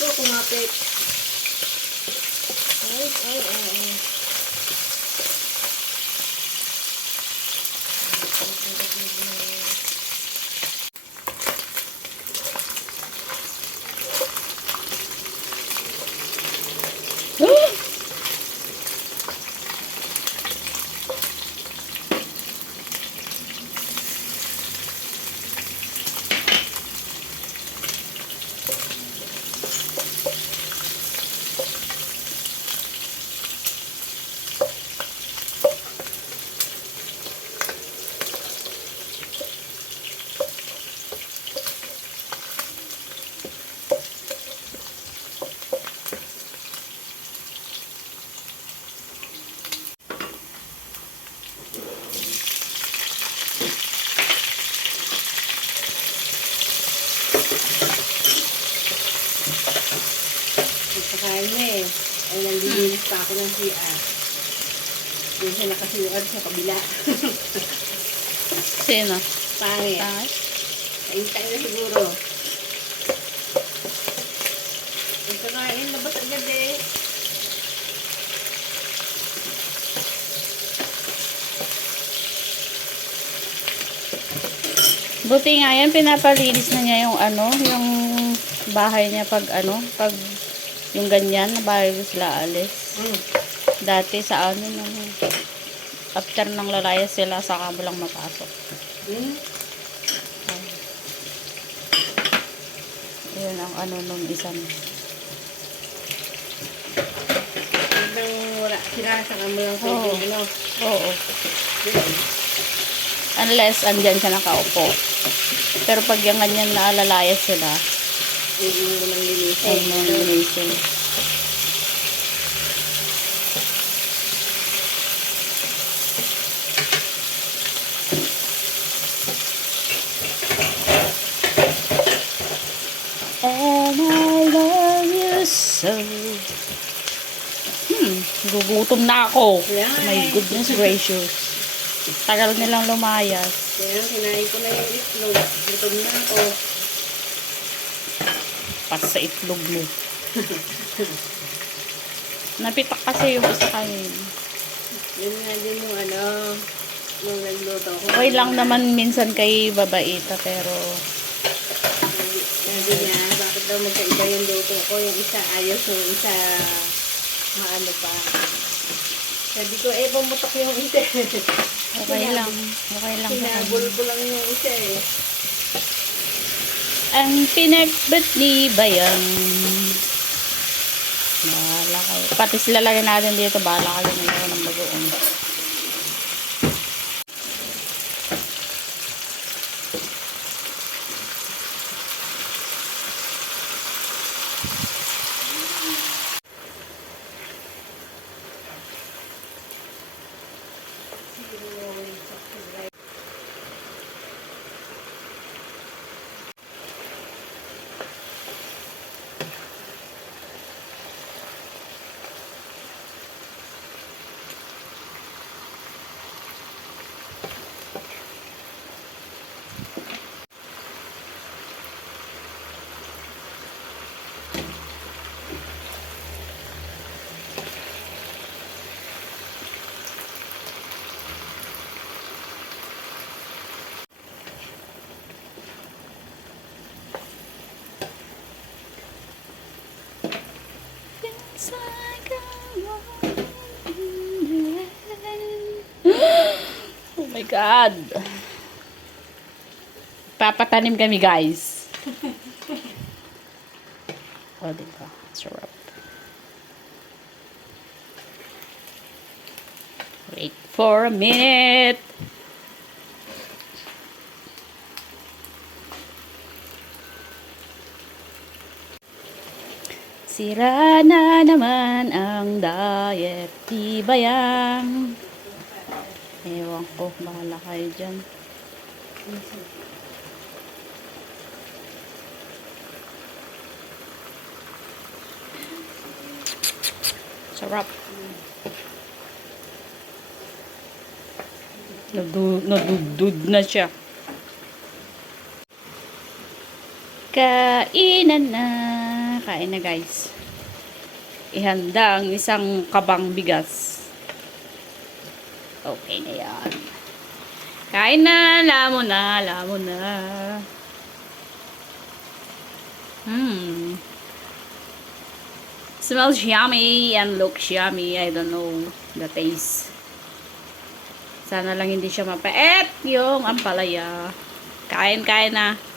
ko, kumapit. Ay. Pagkakain mo eh. Ay, nalilinis pa ako ng CR. Doon siya nakasuot sa kabila. Sino? Pangit. Pangit? Kaintay na siguro. Pagkakain, labas agad eh. Buti nga yan, pinapalinis na niya yung yung bahay niya pag yung ganyan, na bahay ko sila alis. Dati sa after ng lalayas sila, saka mo lang mapasok. Yun ang nung isa mo. Hanggang wala sila, saka mo lang pwede, Oo. Unless andyan siya nakaupo. Pero pag yung ganyan naalalayas sila, huwag mo nang linisin. huwag mo nang linisin. And I love you so. Gugutom na ako. My goodness gracious. Tagal nilang lumayas. Kaya kinain ko na yung itlog. Gutom na ako. Pas sa itlog mo. Napitak kasi yung isa kanin. Yun nga din yung nung nagluto ko. Okay lang naman minsan kay babaita, pero Sabi niya, bakit daw magkaiba yung luto ko? Yung isa ayos, yung isa maano pa. Sabi ko, pumutok yung isa. okay lang. Okay lang. Hinabol ko lang yung isa eh. Ang pinagbat ni Bayan. Bahala kayo. Pati sila lagyan natin dito. Bahala kayo na ng bagoong. Oh my God. Papatanim kami, guys. Oh, diba? Sarap. Wait for a minute. Sira na naman ang diet, di ba yan? Ewan ko, bahala kayo dyan. Sarap. Nadudud na siya. Kainan na. Kain na guys. Ihanda ang isang kabang bigas. Okay na yan. Kain na, lamon na, lamon na. Smells yummy and looks yummy. I don't know the taste. Sana lang hindi siya mapait yung ampalaya. Kain na.